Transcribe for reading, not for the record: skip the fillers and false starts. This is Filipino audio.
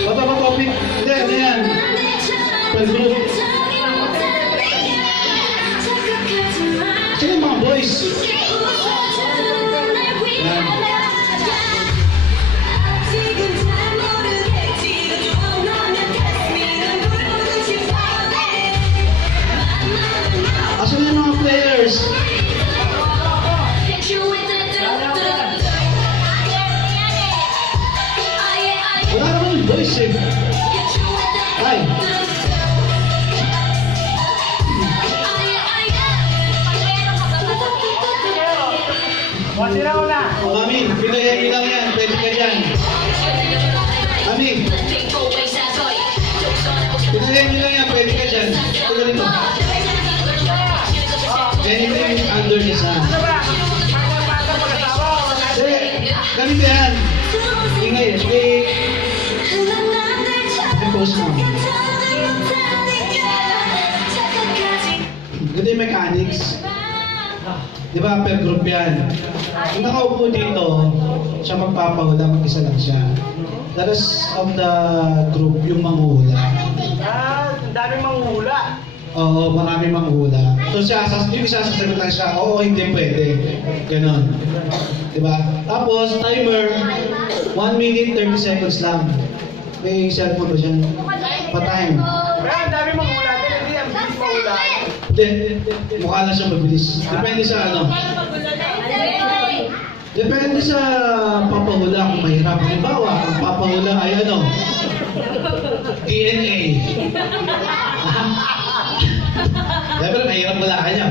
Bata ba topic? Hindi, ano yan? Per group. Sino yung mga boys? Yan. Asan yung mga players? Wala naman yung boys eh. Ay. O Amin, pinahin lang yan. Pwede ka dyan. Amin. Pinahin lang yan. Pwede ka dyan. Ito ganito. Anything under the sun. Ganito yan. Ingay. Post mo. Ganito yung mechanics. Di ba, per group yan. Yung nakaupo dito, siya magpapahula, mag-isa lang siya. The rest of the group, yung manghula. Ang daming manghula. Oo, marami manghula. So yung isa sasagot lang siya, oo, hindi pwede. Ganon. Diba? Tapos, timer, 1 minute, 30 seconds lang. May cellphone ba siya? Pa-time. Pero ang daming manghula. Hindi, ang bilis manghula. Hindi, mukha lang siya mabilis. Depende sa ano. Depende sa papahula kung mahirap. Halimbawa, ang papahula ay ano? DNA. Pero mahirap wala ka niya.